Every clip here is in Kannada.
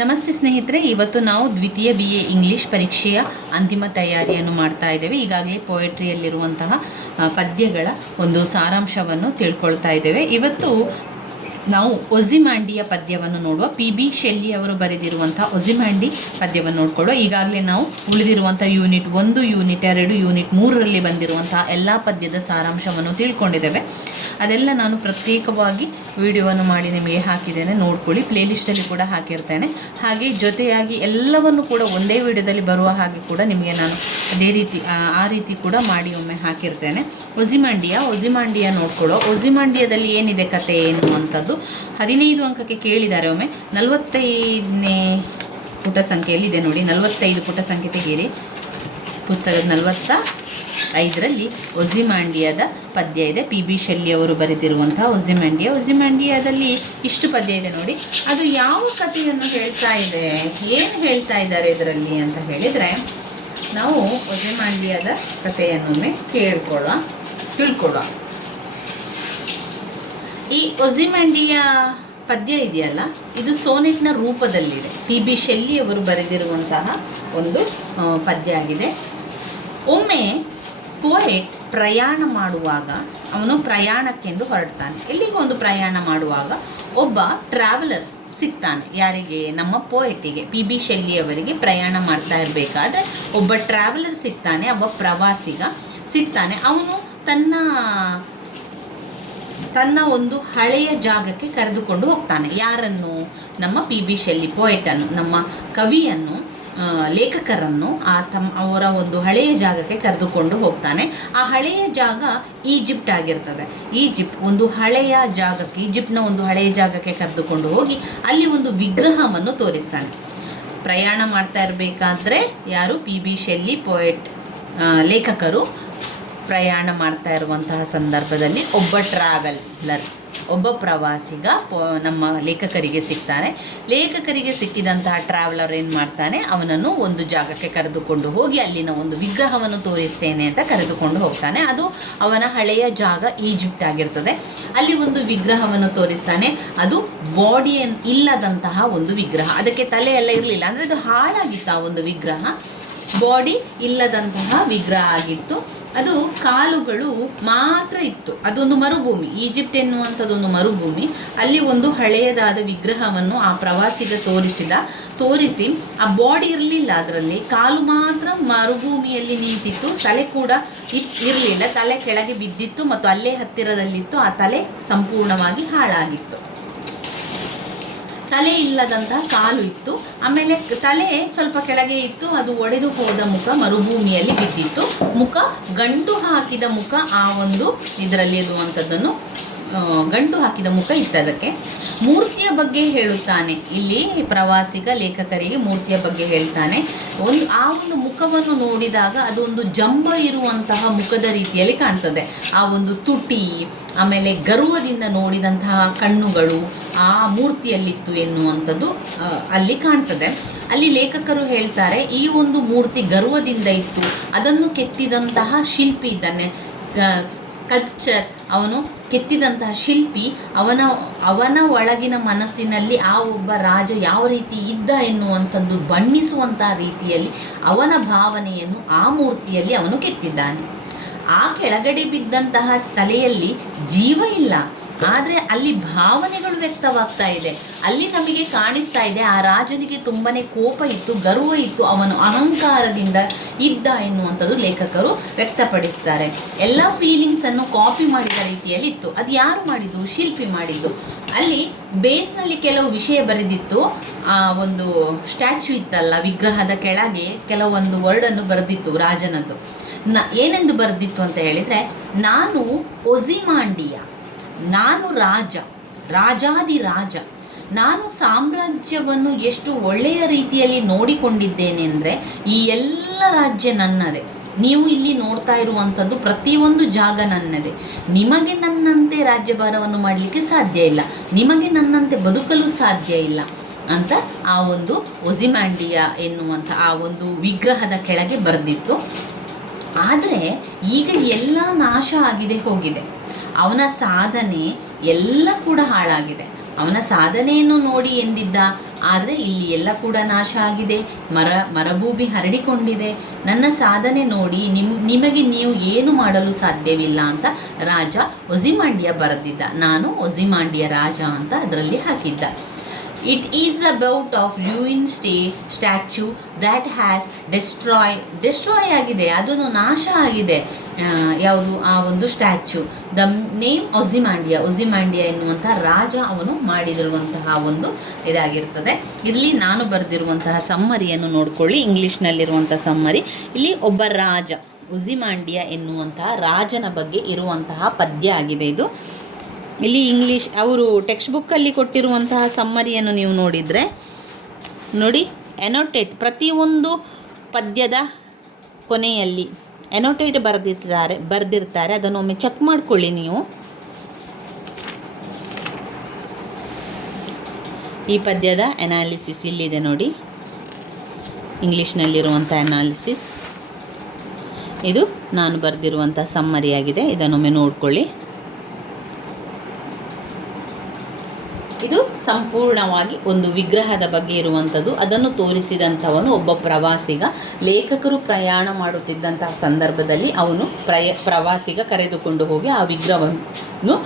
ನಮಸ್ತೆ ಸ್ನೇಹಿತರೆ, ಇವತ್ತು ನಾವು ದ್ವಿತೀಯ BA ಇಂಗ್ಲೀಷ್ ಪರೀಕ್ಷೆಯ ಅಂತಿಮ ತಯಾರಿಯನ್ನು ಮಾಡ್ತಾ ಇದ್ದೇವೆ. ಈಗಾಗಲೇ ಪೋಯಟ್ರಿಯಲ್ಲಿರುವಂತಹ ಪದ್ಯಗಳ ಒಂದು ಸಾರಾಂಶವನ್ನು ತಿಳ್ಕೊಳ್ತಾ ಇದ್ದೇವೆ. ಇವತ್ತು ನಾವು ಒಜಿಮ್ಯಾಂಡಿಯ ಪದ್ಯವನ್ನು ನೋಡುವ. PB ಶೆಲ್ಲಿ ಅವರು ಬರೆದಿರುವಂತಹ ಒಜಿಮ್ಯಾಂಡಿ ಪದ್ಯವನ್ನು ನೋಡಿಕೊಳ್ಳುವ. ಈಗಾಗಲೇ ನಾವು ಉಳಿದಿರುವಂಥ ಯೂನಿಟ್ 1, ಯೂನಿಟ್ 2, ಯೂನಿಟ್ 3ರಲ್ಲಿ ಬಂದಿರುವಂತಹ ಎಲ್ಲ ಪದ್ಯದ ಸಾರಾಂಶವನ್ನು ತಿಳ್ಕೊಂಡಿದ್ದೇವೆ. ಅದೆಲ್ಲ ನಾನು ಪ್ರತ್ಯೇಕವಾಗಿ ವಿಡಿಯೋವನ್ನು ಮಾಡಿ ನಿಮಗೆ ಹಾಕಿದ್ದೇನೆ, ನೋಡ್ಕೊಳ್ಳಿ. ಪ್ಲೇಲಿಸ್ಟಲ್ಲಿ ಕೂಡ ಹಾಕಿರ್ತೇನೆ. ಹಾಗೆ ಜೊತೆಯಾಗಿ ಎಲ್ಲವನ್ನು ಕೂಡ ಒಂದೇ ವಿಡಿಯೋದಲ್ಲಿ ಬರುವ ಹಾಗೆ ಕೂಡ ನಿಮಗೆ ನಾನು ಅದೇ ರೀತಿ ಆ ರೀತಿ ಕೂಡ ಮಾಡಿ ಒಮ್ಮೆ ಹಾಕಿರ್ತೇನೆ. ಒಜಿಮ್ಯಾಂಡಿಯ ನೋಡ್ಕೊಳ್ಳೋ. ಒಜಿಮ್ಯಾಂಡಿಯದಲ್ಲಿ ಏನಿದೆ ಕತೆ ಎನ್ನುವಂಥದ್ದು 15 ಅಂಕಕ್ಕೆ ಕೇಳಿದ್ದಾರೆ. ಒಮ್ಮೆ 45ನೇ ಪುಟ ಸಂಖ್ಯೆಯಲ್ಲಿ ಇದೆ ನೋಡಿ. 45 ಪುಟ ಸಂಖ್ಯೆ ತೆಗೀರಿ. ಪುಸ್ತಕದ 45ರಲ್ಲಿ ಒಜಿಮ್ಯಾಂಡಿಯದ ಪದ್ಯ ಇದೆ. PB ಶೆಲ್ಲಿ ಅವರು ಬರೆದಿರುವಂತಹ ಒಜಿಮ್ಯಾಂಡಿಯಾದಲ್ಲಿ ಇಷ್ಟು ಪದ್ಯ ಇದೆ ನೋಡಿ. ಅದು ಯಾವ ಕಥೆಯನ್ನು ಹೇಳ್ತಾ ಇದೆ, ಏನು ಹೇಳ್ತಾ ಇದ್ದಾರೆ ಇದರಲ್ಲಿ ಅಂತ ಹೇಳಿದರೆ, ನಾವು ಒಜಿಮ್ಯಾಂಡಿಯದ ಕಥೆಯನ್ನೊಮ್ಮೆ ತಿಳ್ಕೊಳ್ಳುವ. ಈ ಒಜಿಮ್ಯಾಂಡಿಯ ಪದ್ಯ ಇದೆಯಲ್ಲ, ಇದು ಸೋನೆಟ್ನ ರೂಪದಲ್ಲಿದೆ. PB ಶೆಲ್ಲಿ ಅವರು ಬರೆದಿರುವಂತಹ ಒಂದು ಪದ್ಯ ಆಗಿದೆ. ಒಮ್ಮೆ ಪೋಯೆಟ್ ಪ್ರಯಾಣ ಮಾಡುವಾಗ, ಅವನು ಪ್ರಯಾಣಕ್ಕೆಂದು ಹೊರಡ್ತಾನೆ. ಎಲ್ಲಿಗೂ ಒಂದು ಪ್ರಯಾಣ ಮಾಡುವಾಗ ಒಬ್ಬ ಟ್ರಾವೆಲರ್ ಸಿಗ್ತಾನೆ. ಯಾರಿಗೆ? ನಮ್ಮ ಪೋಯೆಟಿಗೆ, PB ಶೆಲ್ಲಿ ಅವರಿಗೆ. ಪ್ರಯಾಣ ಮಾಡ್ತಾ ಇರಬೇಕಾದ್ರೆ ಒಬ್ಬ ಟ್ರಾವೆಲರ್ ಸಿಗ್ತಾನೆ, ಒಬ್ಬ ಪ್ರವಾಸಿಗ ಸಿಗ್ತಾನೆ. ಅವನು ತನ್ನ ಒಂದು ಹಳೆಯ ಜಾಗಕ್ಕೆ ಕರೆದುಕೊಂಡು ಹೋಗ್ತಾನೆ. ಯಾರನ್ನು? ನಮ್ಮ PB ಶೆಲ್ಲಿ, ಪೋಯೆಟನ್ನು, ನಮ್ಮ ಕವಿಯನ್ನು, ಲೇಖಕರನ್ನು ಅವರ ಒಂದು ಹಳೆಯ ಜಾಗಕ್ಕೆ ಕರೆದುಕೊಂಡು ಹೋಗ್ತಾನೆ. ಆ ಹಳೆಯ ಜಾಗ ಈಜಿಪ್ಟ್ ಆಗಿರ್ತದೆ. ಒಂದು ಹಳೆಯ ಜಾಗಕ್ಕೆ, ಈಜಿಪ್ಟ್ನ ಒಂದು ಹಳೆಯ ಜಾಗಕ್ಕೆ ಕರೆದುಕೊಂಡು ಹೋಗಿ ಅಲ್ಲಿ ಒಂದು ವಿಗ್ರಹವನ್ನು ತೋರಿಸ್ತಾನೆ. ಪ್ರಯಾಣ ಮಾಡ್ತಾ ಇರಬೇಕಾದ್ರೆ ಯಾರು? PB ಶೆಲ್ಲಿ, ಪೋಯೆಟ್, ಲೇಖಕರು ಪ್ರಯಾಣ ಮಾಡ್ತಾ ಇರುವಂತಹ ಸಂದರ್ಭದಲ್ಲಿ ಒಬ್ಬ ಟ್ರಾವೆಲರ್, ಒಬ್ಬ ಪ್ರವಾಸಿಗ ನಮ್ಮ ಲೇಖಕರಿಗೆ ಸಿಗ್ತಾನೆ. ಲೇಖಕರಿಗೆ ಸಿಕ್ಕಿದಂತಹ ಟ್ರಾವೆಲರ್ ಏನು ಮಾಡ್ತಾನೆ? ಅವನನ್ನು ಒಂದು ಜಾಗಕ್ಕೆ ಕರೆದುಕೊಂಡು ಹೋಗಿ ಅಲ್ಲಿನ ಒಂದು ವಿಗ್ರಹವನ್ನು ತೋರಿಸ್ತೇನೆ ಅಂತ ಕರೆದುಕೊಂಡು ಹೋಗ್ತಾನೆ. ಅದು ಅವನ ಹಳೆಯ ಜಾಗ ಈಜಿಪ್ಟ್ ಆಗಿರ್ತದೆ. ಅಲ್ಲಿ ಒಂದು ವಿಗ್ರಹವನ್ನು ತೋರಿಸ್ತಾನೆ. ಅದು ಬಾಡಿ ಇಲ್ಲದಂತಹ ಒಂದು ವಿಗ್ರಹ. ಅದಕ್ಕೆ ತಲೆ ಎಲ್ಲ ಇರಲಿಲ್ಲ, ಅಂದರೆ ಅದು ಹಾಳಾಗಿತ್ತು. ಆ ಒಂದು ವಿಗ್ರಹ ಬಾಡಿ ಇಲ್ಲದಂತಹ ವಿಗ್ರಹ ಆಗಿತ್ತು. ಅದು ಕಾಲುಗಳು ಮಾತ್ರ ಇತ್ತು. ಅದೊಂದು ಮರುಭೂಮಿ. ಈಜಿಪ್ಟ್ ಎನ್ನುವಂಥದ್ದೊಂದು ಮರುಭೂಮಿ. ಅಲ್ಲಿ ಒಂದು ಹಳೆಯದಾದ ವಿಗ್ರಹವನ್ನು ಆ ಪ್ರವಾಸಿಗ ತೋರಿಸಿ ಆ ಬಾಡಿ ಇರಲಿಲ್ಲ, ಅದರಲ್ಲಿ ಕಾಲು ಮಾತ್ರ ಮರುಭೂಮಿಯಲ್ಲಿ ನಿಂತಿತ್ತು. ತಲೆ ಕೂಡ ಇರಲಿಲ್ಲ, ತಲೆ ಕೆಳಗೆ ಬಿದ್ದಿತ್ತು ಮತ್ತು ಅಲ್ಲೇ ಹತ್ತಿರದಲ್ಲಿತ್ತು. ಆ ತಲೆ ಸಂಪೂರ್ಣವಾಗಿ ಹಾಳಾಗಿತ್ತು. ತಲೆ ಇಲ್ಲದಂತಹ ಕಾಲು ಇತ್ತು. ಆಮೇಲೆ ತಲೆ ಸ್ವಲ್ಪ ಕೆಳಗೆ ಇತ್ತು. ಅದು ಒಡೆದು ಹೋದ ಮುಖ ಮರುಭೂಮಿಯಲ್ಲಿ ಬಿದ್ದಿತ್ತು. ಮುಖ ಗಂಟು ಹಾಕಿದ ಮುಖ, ಆ ಒಂದು ಇದರಲ್ಲಿ ಇರುವಂಥದ್ದನ್ನು ಗಂಟು ಹಾಕಿದ ಮುಖ ಇತ್ತು. ಅದಕ್ಕೆ ಮೂರ್ತಿಯ ಬಗ್ಗೆ ಹೇಳುತ್ತಾನೆ. ಇಲ್ಲಿ ಪ್ರವಾಸಿಗ ಲೇಖಕರಿಗೆ ಮೂರ್ತಿಯ ಬಗ್ಗೆ ಹೇಳ್ತಾನೆ. ಆ ಒಂದು ಮುಖವನ್ನು ನೋಡಿದಾಗ ಅದು ಒಂದು ಜಂಬ ಇರುವಂತಹ ಮುಖದ ರೀತಿಯಲ್ಲಿ ಕಾಣ್ತದೆ. ಆ ಒಂದು ತುಟಿ, ಆಮೇಲೆ ಗರ್ವದಿಂದ ನೋಡಿದಂತಹ ಕಣ್ಣುಗಳು ಆ ಮೂರ್ತಿಯಲ್ಲಿತ್ತು ಎನ್ನುವಂಥದ್ದು ಅಲ್ಲಿ ಕಾಣ್ತದೆ. ಅಲ್ಲಿ ಲೇಖಕರು ಹೇಳ್ತಾರೆ, ಈ ಒಂದು ಮೂರ್ತಿ ಗರ್ವದಿಂದ ಇತ್ತು. ಅದನ್ನು ಕೆತ್ತಿದಂತಹ ಶಿಲ್ಪಿ ಇದ್ದಾನೆ, ಸ್ಕಲ್ಪ್ಚರ್, ಅವನು ಕೆತ್ತಿದಂತಹ ಶಿಲ್ಪಿ, ಅವನ ಒಳಗಿನ ಮನಸ್ಸಿನಲ್ಲಿ ಆ ಒಬ್ಬ ರಾಜ ಯಾವ ರೀತಿ ಇದ್ದ ಎನ್ನುವಂಥದ್ದು ಬಣ್ಣಿಸುವಂತಹ ರೀತಿಯಲ್ಲಿ ಅವನ ಭಾವನೆಯನ್ನು ಆ ಮೂರ್ತಿಯಲ್ಲಿ ಅವನು ಕೆತ್ತಿದ್ದಾನೆ. ಆ ಕೆಳಗಡೆ ಬಿದ್ದಂತಹ ತಲೆಯಲ್ಲಿ ಜೀವ ಇಲ್ಲ, ಆದರೆ ಅಲ್ಲಿ ಭಾವನೆಗಳು ವ್ಯಕ್ತವಾಗ್ತಾ ಇದೆ. ಅಲ್ಲಿ ನಮಗೆ ಕಾಣಿಸ್ತಾ ಇದೆ ಆ ರಾಜನಿಗೆ ತುಂಬನೇ ಕೋಪ ಇತ್ತು, ಗರ್ವ ಇತ್ತು, ಅವನು ಅಹಂಕಾರದಿಂದ ಇದ್ದ ಎನ್ನುವಂಥದ್ದು ಲೇಖಕರು ವ್ಯಕ್ತಪಡಿಸ್ತಾರೆ. ಎಲ್ಲ ಫೀಲಿಂಗ್ಸನ್ನು ಕಾಪಿ ಮಾಡಿದ ರೀತಿಯಲ್ಲಿ ಇತ್ತು. ಅದು ಯಾರು ಮಾಡಿದ್ದು? ಶಿಲ್ಪಿ ಮಾಡಿದ್ದು. ಅಲ್ಲಿ ಬೇಸ್ನಲ್ಲಿ ಕೆಲವು ವಿಷಯ ಬರೆದಿತ್ತು. ಆ ಒಂದು ಸ್ಟ್ಯಾಚ್ಯೂ ಇತ್ತಲ್ಲ, ವಿಗ್ರಹದ ಕೆಳಗೆ ಕೆಲವೊಂದು ವರ್ಡನ್ನು ಬರೆದಿತ್ತು ರಾಜನದ್ದು. ಏನೆಂದು ಬರೆದಿತ್ತು ಅಂತ ಹೇಳಿದರೆ, ನಾನು ಒಜಿಮ್ಯಾಂಡಿಯ, ನಾನು ರಾಜಾದಿರಾಜ, ನಾನು ಸಾಮ್ರಾಜ್ಯವನ್ನು ಎಷ್ಟು ಒಳ್ಳೆಯ ರೀತಿಯಲ್ಲಿ ನೋಡಿಕೊಂಡಿದ್ದೇನೆ ಅಂದರೆ, ಈ ಎಲ್ಲ ರಾಜ್ಯ ನನ್ನದೇ. ನೀವು ಇಲ್ಲಿ ನೋಡ್ತಾ ಇರುವಂಥದ್ದು ಪ್ರತಿಯೊಂದು ಜಾಗ ನನ್ನದೇ. ನಿಮಗೆ ನನ್ನಂತೆ ರಾಜ್ಯಭಾರವನ್ನು ಮಾಡಲಿಕ್ಕೆ ಸಾಧ್ಯ ಇಲ್ಲ, ನಿಮಗೆ ನನ್ನಂತೆ ಬದುಕಲು ಸಾಧ್ಯ ಇಲ್ಲ ಅಂತ ಆ ಒಂದು ಒಜಿಮ್ಯಾಂಡಿಯ ಎನ್ನುವಂಥ ಆ ಒಂದು ವಿಗ್ರಹದ ಕೆಳಗೆ ಬರೆದಿತ್ತು. ಆದರೆ ಈಗ ಎಲ್ಲ ನಾಶ ಆಗಿದೆ, ಹೋಗಿದೆ. ಅವನ ಸಾಧನೆ ಎಲ್ಲ ಕೂಡ ಹಾಳಾಗಿದೆ. ಅವನ ಸಾಧನೆಯನ್ನು ನೋಡಿ ಎಂದಿದ್ದ. ಆದರೆ ಇಲ್ಲಿ ಎಲ್ಲ ಕೂಡ ನಾಶ ಆಗಿದೆ, ಮರಭೂಮಿ ಹರಡಿಕೊಂಡಿದೆ. ನನ್ನ ಸಾಧನೆ ನೋಡಿ ನಿಮಗೆ ನೀವು ಏನು ಮಾಡಲು ಸಾಧ್ಯವಿಲ್ಲ ಅಂತ ರಾಜ ಒಜಿಮಾಂಡಿಯ ಬರೆದಿದ್ದ. ನಾನು ಒಜಿಮಾಂಡಿಯ ರಾಜ ಅಂತ ಅದರಲ್ಲಿ ಹಾಕಿದ್ದ. It is about of ruin statue that has destroy ಆಗಿದೆ, ಅದನ್ನು ನಾಶ ಆಗಿದೆ. ಯಾವುದು ಆ ಒಂದು ಸ್ಟ್ಯಾಚ್ಯೂ. ದ ನೇಮ್ ಒಜಿಮಾಂಡಿಯಾ ಎನ್ನುವಂತಹ ರಾಜ ಅವನು ಮಾಡಿದಿರುವಂತಹ ಒಂದು ಇದಾಗಿರ್ತದೆ. ಇಲ್ಲಿ ನಾನು ಬರೆದಿರುವಂತಹ ಸಮ್ಮರಿಯನ್ನು ನೋಡ್ಕೊಳ್ಳಿ, ಇಂಗ್ಲೀಷ್ನಲ್ಲಿರುವಂತಹ ಸಮ್ಮರಿ. ಇಲ್ಲಿ ಒಬ್ಬ ರಾಜ, ಒಜಿಮಾಂಡಿಯಾ ಎನ್ನುವಂತಹ ರಾಜನ ಬಗ್ಗೆ ಇರುವಂತಹ ಪದ್ಯ ಆಗಿದೆ ಇದು. ಇಲ್ಲಿ ಇಂಗ್ಲೀಷ್ ಅವರು ಟೆಕ್ಸ್ಟ್ ಬುಕ್ಕಲ್ಲಿ ಕೊಟ್ಟಿರುವಂತಹ ಸಮ್ಮರಿಯನ್ನು ನೀವು ನೋಡಿದರೆ ನೋಡಿ, ಎನೋಟೇಟ್, ಪ್ರತಿಯೊಂದು ಪದ್ಯದ ಕೊನೆಯಲ್ಲಿ ಎನೋಟೇಟ್ ಬರೆದಿರ್ತಾರೆ. ಅದನ್ನು ಒಮ್ಮೆ ಚೆಕ್ ಮಾಡ್ಕೊಳ್ಳಿ ನೀವು. ಈ ಪದ್ಯದ ಅನಾಲಿಸಿಸ್ ಇಲ್ಲಿದೆ ನೋಡಿ, ಇಂಗ್ಲೀಷ್ನಲ್ಲಿರುವಂಥ ಅನಾಲಿಸಿಸ್. ಇದು ನಾನು ಬರೆದಿರುವಂಥ ಸಮ್ಮರಿಯಾಗಿದೆ, ಇದನ್ನೊಮ್ಮೆ ನೋಡ್ಕೊಳ್ಳಿ. ಇದು ಸಂಪೂರ್ಣವಾಗಿ ಒಂದು ವಿಗ್ರಹದ ಬಗ್ಗೆ ಇರುವಂಥದ್ದು. ಅದನ್ನು ತೋರಿಸಿದಂಥವನು ಒಬ್ಬ ಪ್ರವಾಸಿಗ. ಲೇಖಕರು ಪ್ರಯಾಣ ಮಾಡುತ್ತಿದ್ದಂತಹ ಸಂದರ್ಭದಲ್ಲಿ ಅವನು ಪ್ರವಾಸಿಗ ಕರೆದುಕೊಂಡು ಹೋಗಿ ಆ ವಿಗ್ರಹವನ್ನು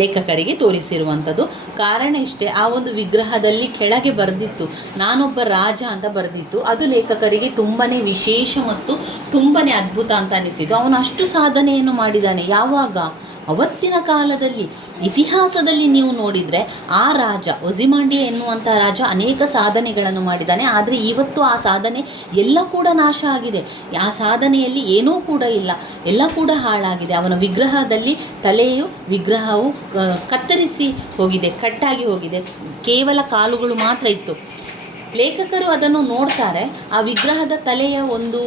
ಲೇಖಕರಿಗೆ ತೋರಿಸಿರುವಂಥದ್ದು. ಕಾರಣ ಇಷ್ಟೇ, ಆ ಒಂದು ವಿಗ್ರಹದಲ್ಲಿ ಕೆಳಗೆ ಬರೆದಿತ್ತು ನಾನೊಬ್ಬ ರಾಜ ಅಂತ ಬರೆದಿತ್ತು. ಅದು ಲೇಖಕರಿಗೆ ತುಂಬಾ ವಿಶೇಷ ಮತ್ತು ತುಂಬಾ ಅದ್ಭುತ ಅಂತ ಅನಿಸಿದ್ದು. ಅವನು ಅಷ್ಟು ಸಾಧನೆಯನ್ನು ಮಾಡಿದ್ದಾನೆ. ಯಾವಾಗ? ಅವತ್ತಿನ ಕಾಲದಲ್ಲಿ, ಇತಿಹಾಸದಲ್ಲಿ ನೀವು ನೋಡಿದರೆ ಆ ರಾಜ ಒಜಿಮಾಂಡಿಯಾ ಎನ್ನುವಂಥ ರಾಜ ಅನೇಕ ಸಾಧನೆಗಳನ್ನು ಮಾಡಿದ್ದಾನೆ. ಆದರೆ ಇವತ್ತು ಆ ಸಾಧನೆ ಎಲ್ಲ ಕೂಡ ನಾಶ ಆಗಿದೆ. ಆ ಸಾಧನೆಯಲ್ಲಿ ಏನೂ ಕೂಡ ಇಲ್ಲ, ಎಲ್ಲ ಕೂಡ ಹಾಳಾಗಿದೆ. ಅವನ ವಿಗ್ರಹದಲ್ಲಿ ವಿಗ್ರಹವು ಕತ್ತರಿಸಿ ಹೋಗಿದೆ, ಕಟ್ಟಾಗಿ ಹೋಗಿದೆ, ಕೇವಲ ಕಾಲುಗಳು ಮಾತ್ರ ಇತ್ತು. ಲೇಖಕರು ಅದನ್ನು ನೋಡ್ತಾರೆ, ಆ ವಿಗ್ರಹದ ತಲೆಯ ಒಂದು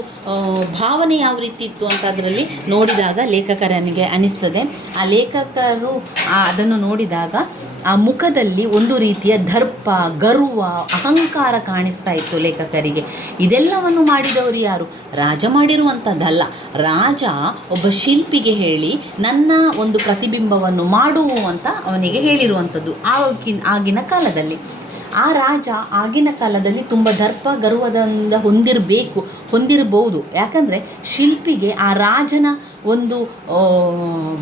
ಭಾವನೆ ಯಾವ ರೀತಿ ಇತ್ತು ಅಂತ ಅದರಲ್ಲಿ ನೋಡಿದಾಗ ಲೇಖಕರನಿಗೆ ಅನಿಸ್ತದೆ. ಆ ಲೇಖಕರು ಅದನ್ನು ನೋಡಿದಾಗ ಆ ಮುಖದಲ್ಲಿ ಒಂದು ರೀತಿಯ ದರ್ಪ, ಗರ್ವ, ಅಹಂಕಾರ ಕಾಣಿಸ್ತಾ ಇತ್ತು ಲೇಖಕರಿಗೆ. ಇದೆಲ್ಲವನ್ನು ಮಾಡಿದವರು ಯಾರು? ರಾಜ ಮಾಡಿರುವಂಥದ್ದಲ್ಲ. ರಾಜ ಒಬ್ಬ ಶಿಲ್ಪಿಗೆ ಹೇಳಿ ನನ್ನ ಒಂದು ಪ್ರತಿಬಿಂಬವನ್ನು ಮಾಡು ಅಂತ ಅವನಿಗೆ ಹೇಳಿರುವಂಥದ್ದು ಆಗಿನ ಕಾಲದಲ್ಲಿ. ಆ ರಾಜ ಆಗಿನ ಕಾಲದಲ್ಲಿ ತುಂಬ ದರ್ಪ ಗರ್ವದಿಂದ ಹೊಂದಿರಬಹುದು. ಯಾಕಂದರೆ ಶಿಲ್ಪಿಗೆ ಆ ರಾಜನ ಒಂದು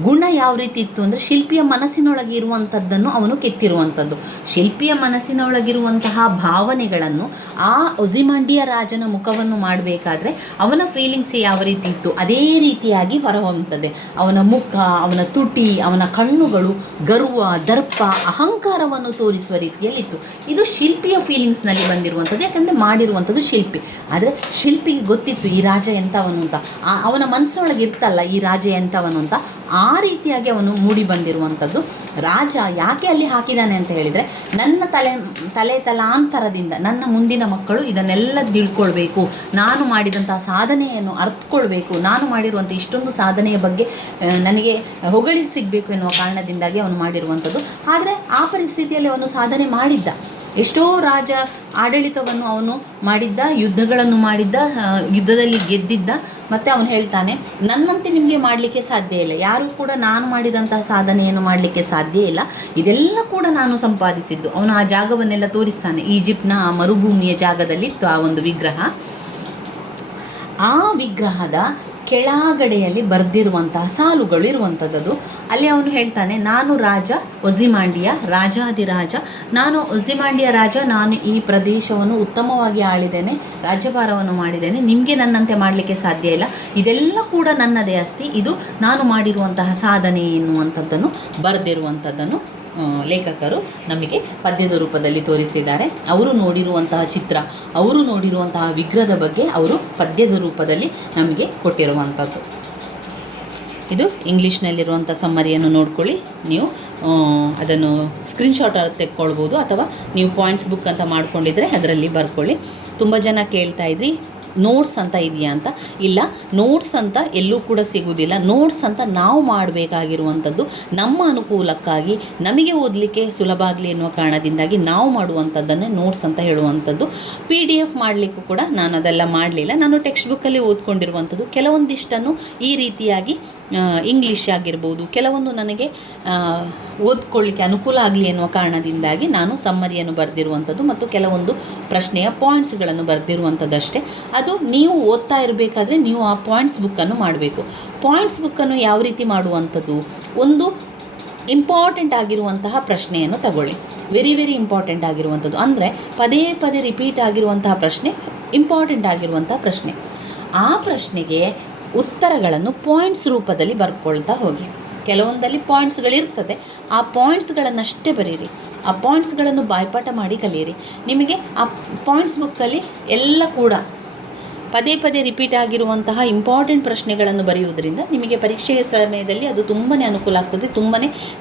ಗುಣ ಯಾವ ರೀತಿ ಇತ್ತು ಅಂದರೆ, ಶಿಲ್ಪಿಯ ಮನಸ್ಸಿನೊಳಗೆ ಇರುವಂಥದ್ದನ್ನು ಅವನು ಕೆತ್ತಿರುವಂಥದ್ದು. ಶಿಲ್ಪಿಯ ಮನಸ್ಸಿನೊಳಗಿರುವಂತಹ ಭಾವನೆಗಳನ್ನು ಆ ಒಜಿಮಾಂಡಿಯಾ ರಾಜನ ಮುಖವನ್ನು ಮಾಡಬೇಕಾದ್ರೆ ಅವನ ಫೀಲಿಂಗ್ಸ್ ಯಾವ ರೀತಿ ಇತ್ತು ಅದೇ ರೀತಿಯಾಗಿ ಹೊರಹೊಮ್ಮುತ್ತದೆ. ಅವನ ಮುಖ, ಅವನ ತುಟಿ, ಅವನ ಕಣ್ಣುಗಳು ಗರ್ವ, ದರ್ಪ, ಅಹಂಕಾರವನ್ನು ತೋರಿಸುವ ರೀತಿಯಲ್ಲಿತ್ತು. ಇದು ಶಿಲ್ಪಿಯ ಫೀಲಿಂಗ್ಸ್ನಲ್ಲಿ ಬಂದಿರುವಂಥದ್ದು. ಯಾಕಂದರೆ ಮಾಡಿರುವಂಥದ್ದು ಶಿಲ್ಪಿ. ಆದರೆ ಶಿಲ್ಪಿಗೆ ಗೊತ್ತಿತ್ತು ಈ ರಾಜ ಎಂಥವನು ಅಂತ. ಅವನ ಮನಸ್ಸೊಳಗೆ ಇರ್ತಲ್ಲ ಈ ರಾಜ ಎಂಥವನು ಅಂತ. ಆ ರೀತಿಯಾಗಿ ಅವನು ಮೂಡಿ ಬಂದಿರುವಂಥದ್ದು. ರಾಜ ಯಾಕೆ ಅಲ್ಲಿ ಹಾಕಿದ್ದಾನೆ ಅಂತ ಹೇಳಿದರೆ, ನನ್ನ ತಲಾಂತರದಿಂದ ನನ್ನ ಮುಂದಿನ ಮಕ್ಕಳು ಇದನ್ನೆಲ್ಲ ತಿಳ್ಕೊಳ್ಬೇಕು, ನಾನು ಮಾಡಿದಂಥ ಸಾಧನೆಯನ್ನು ಅರ್ಥಕೊಳ್ಬೇಕು, ನಾನು ಮಾಡಿರುವಂಥ ಇಷ್ಟೊಂದು ಸಾಧನೆಯ ಬಗ್ಗೆ ನನಗೆ ಹೊಗಳಿ ಸಿಗಬೇಕು ಎನ್ನುವ ಕಾರಣದಿಂದಾಗಿ ಅವನು ಮಾಡಿರುವಂಥದ್ದು. ಆದರೆ ಆ ಪರಿಸ್ಥಿತಿಯಲ್ಲಿ ಅವನು ಸಾಧನೆ ಮಾಡಿದ್ದ. ಎಷ್ಟೋ ರಾಜ ಆಡಳಿತವನ್ನು ಅವನು ಮಾಡಿದ್ದ, ಯುದ್ಧಗಳನ್ನು ಮಾಡಿದ್ದ, ಯುದ್ಧದಲ್ಲಿ ಗೆದ್ದಿದ್ದ. ಮತ್ತು ಅವನು ಹೇಳ್ತಾನೆ, ನನ್ನಂತೆ ನಿಮಗೆ ಮಾಡಲಿಕ್ಕೆ ಸಾಧ್ಯ ಇಲ್ಲ, ಯಾರೂ ಕೂಡ ನಾನು ಮಾಡಿದಂತಹ ಸಾಧನೆಯನ್ನು ಮಾಡಲಿಕ್ಕೆ ಸಾಧ್ಯ ಇಲ್ಲ, ಇದೆಲ್ಲ ಕೂಡ ನಾನು ಸಂಪಾದಿಸಿದ್ದು. ಅವನು ಆ ಜಾಗವನ್ನೆಲ್ಲ ತೋರಿಸ್ತಾನೆ. ಈಜಿಪ್ಟ್ನ ಆ ಮರುಭೂಮಿಯ ಜಾಗದಲ್ಲಿತ್ತು ಆ ಒಂದು ವಿಗ್ರಹ. ಆ ವಿಗ್ರಹದ ಕೆಳಗಡೆಯಲ್ಲಿ ಬರೆದಿರುವಂತಹ ಸಾಲುಗಳು ಇರುವಂಥದ್ದು. ಅಲ್ಲಿ ಅವನು ಹೇಳ್ತಾನೆ, ನಾನು ರಾಜ ಒಜಿಮಾಂಡಿಯಾ, ರಾಜಾದಿರಾಜ, ನಾನು ಒಜಿಮಾಂಡಿಯಾ ರಾಜ, ನಾನು ಈ ಪ್ರದೇಶವನ್ನು ಉತ್ತಮವಾಗಿ ಆಳಿದ್ದೇನೆ, ರಾಜ್ಯಭಾರವನ್ನು ಮಾಡಿದ್ದೇನೆ, ನಿಮಗೆ ನನ್ನಂತೆ ಮಾಡಲಿಕ್ಕೆ ಸಾಧ್ಯ ಇಲ್ಲ, ಇದೆಲ್ಲ ಕೂಡ ನನ್ನದೇ ಆಸ್ತಿ, ಇದು ನಾನು ಮಾಡಿರುವಂತಹ ಸಾಧನೆ ಎನ್ನುವಂಥದ್ದನ್ನು ಬರೆದಿರುವಂಥದ್ದನ್ನು ಲೇಖಕರು ನಮಗೆ ಪದ್ಯದ ರೂಪದಲ್ಲಿ ತೋರಿಸಿದ್ದಾರೆ. ಅವರು ನೋಡಿರುವಂತಹ ಚಿತ್ರ, ಅವರು ನೋಡಿರುವಂತಹ ವಿಗ್ರಹದ ಬಗ್ಗೆ ಅವರು ಪದ್ಯದ ರೂಪದಲ್ಲಿ ನಮಗೆ ಕೊಟ್ಟಿರುವಂಥದ್ದು. ಇದು ಇಂಗ್ಲೀಷ್ನಲ್ಲಿರುವಂಥ ಸಮ್ಮರಿಯನ್ನು ನೋಡ್ಕೊಳ್ಳಿ. ನೀವು ಅದನ್ನು ಸ್ಕ್ರೀನ್ಶಾಟ್ ತೆಕ್ಕೊಳ್ಬೋದು, ಅಥವಾ ನೀವು ಪಾಯಿಂಟ್ಸ್ ಬುಕ್ ಅಂತ ಮಾಡ್ಕೊಂಡಿದ್ರೆ ಅದರಲ್ಲಿ ಬರ್ಕೊಳ್ಳಿ. ತುಂಬ ಜನ ಕೇಳ್ತಾ ಇದ್ರಿ ನೋಟ್ಸ್ ಅಂತ ಇದೆಯಾ ಅಂತ. ಇಲ್ಲ, ನೋಟ್ಸ್ ಅಂತ ಎಲ್ಲೂ ಕೂಡ ಸಿಗೋದಿಲ್ಲ. ನೋಟ್ಸ್ ಅಂತ ನಾವು ಮಾಡಬೇಕಾಗಿರುವಂಥದ್ದು ನಮ್ಮ ಅನುಕೂಲಕ್ಕಾಗಿ, ನಮಗೆ ಓದಲಿಕ್ಕೆ ಸುಲಭ ಆಗಲಿ ಎನ್ನುವ ಕಾರಣದಿಂದಾಗಿ ನಾವು ಮಾಡುವಂಥದ್ದನ್ನೇ ನೋಟ್ಸ್ ಅಂತ ಹೇಳುವಂಥದ್ದು. PDF ಮಾಡಲಿಕ್ಕೂ ಕೂಡ ನಾನು ಅದೆಲ್ಲ ಮಾಡಲಿಲ್ಲ. ನಾನು ಟೆಕ್ಸ್ಟ್ ಬುಕ್ಕಲ್ಲಿ ಓದ್ಕೊಂಡಿರುವಂಥದ್ದು. ಕೆಲವೊಂದಿಷ್ಟನ್ನು ಈ ರೀತಿಯಾಗಿ ಇಂಗ್ಲೀಷ್ ಆಗಿರ್ಬೋದು, ಕೆಲವೊಂದು ನನಗೆ ಓದ್ಕೊಳ್ಳಿಕ್ಕೆ ಅನುಕೂಲ ಆಗಲಿ ಎನ್ನುವ ಕಾರಣದಿಂದಾಗಿ ನಾನು ಸಮ್ಮರಿಯನ್ನು ಬರೆದಿರುವಂಥದ್ದು ಮತ್ತು ಕೆಲವೊಂದು ಪ್ರಶ್ನೆಯ ಪಾಯಿಂಟ್ಸ್ಗಳನ್ನು ಬರೆದಿರುವಂಥದ್ದಷ್ಟೇ. ಅದು ನೀವು ಓದ್ತಾ ಇರಬೇಕಾದ್ರೆ ನೀವು ಆ ಪಾಯಿಂಟ್ಸ್ ಬುಕ್ಕನ್ನು ಮಾಡಬೇಕು. ಪಾಯಿಂಟ್ಸ್ ಬುಕ್ಕನ್ನು ಯಾವ ರೀತಿ ಮಾಡುವಂಥದ್ದು, ಒಂದು ಇಂಪಾರ್ಟೆಂಟ್ ಆಗಿರುವಂತಹ ಪ್ರಶ್ನೆಯನ್ನು ತಗೊಳ್ಳಿ, ವೆರಿ ಇಂಪಾರ್ಟೆಂಟ್ ಆಗಿರುವಂಥದ್ದು, ಅಂದರೆ ಪದೇ ಪದೇ ರಿಪೀಟ್ ಆಗಿರುವಂತಹ ಪ್ರಶ್ನೆ, ಇಂಪಾರ್ಟೆಂಟ್ ಆಗಿರುವಂತಹ ಪ್ರಶ್ನೆ. ಆ ಪ್ರಶ್ನೆಗೆ ಉತ್ತರಗಳನ್ನು ಪಾಯಿಂಟ್ಸ್ ರೂಪದಲ್ಲಿ ಬರ್ಕೊಳ್ತಾ ಹೋಗಿ. ಕೆಲವೊಂದಲ್ಲಿ ಪಾಯಿಂಟ್ಸ್ಗಳಿರ್ತದೆ, ಆ ಪಾಯಿಂಟ್ಸ್ಗಳನ್ನಷ್ಟೇ ಬರೀರಿ, ಆ ಪಾಯಿಂಟ್ಸ್ಗಳನ್ನು ಬಾಯ್ಪಾಠ ಮಾಡಿ ಕಲಿಯಿರಿ. ನಿಮಗೆ ಆ ಪಾಯಿಂಟ್ಸ್ ಬುಕ್ಕಲ್ಲಿ ಎಲ್ಲ ಕೂಡ ಪದೇ ಪದೇ ರಿಪೀಟ್ ಆಗಿರುವಂತಹ ಇಂಪಾರ್ಟೆಂಟ್ ಪ್ರಶ್ನೆಗಳನ್ನು ಬರೆಯುವುದರಿಂದ ನಿಮಗೆ ಪರೀಕ್ಷೆಯ ಸಮಯದಲ್ಲಿ ಅದು ತುಂಬಾ ಅನುಕೂಲ ಆಗ್ತದೆ, ತುಂಬಾ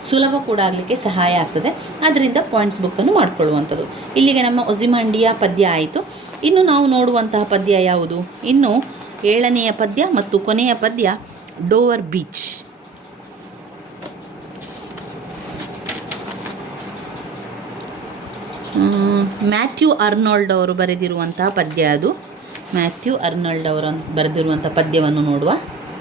ಸುಲಭ ಕೂಡ ಆಗಲಿಕ್ಕೆ ಸಹಾಯ ಆಗ್ತದೆ. ಅದರಿಂದ ಪಾಯಿಂಟ್ಸ್ ಬುಕ್ಕನ್ನು ಮಾಡಿಕೊಳ್ಳುವಂಥದ್ದು. ಇಲ್ಲಿಗೆ ನಮ್ಮ ಒಜಿಮಾಂಡಿಯ ಪದ್ಯ ಆಯಿತು. ಇನ್ನು ನಾವು ನೋಡುವಂತಹ ಪದ್ಯ ಯಾವುದು? ಇನ್ನು 7ನೆಯ ಪದ್ಯ ಮತ್ತು ಕೊನೆಯ ಪದ್ಯ ಡೋವರ್ ಬೀಚ್. ಮ್ಯಾಥ್ಯೂ ಅರ್ನಾಲ್ಡ್ ಅವರು ಬರೆದಿರುವಂತಹ ಪದ್ಯ ಅದು. ಮ್ಯಾಥ್ಯೂ ಅರ್ನಾಲ್ಡ್ ಅವರು ಬರೆದಿರುವಂಥ ಪದ್ಯವನ್ನು ನೋಡುವ.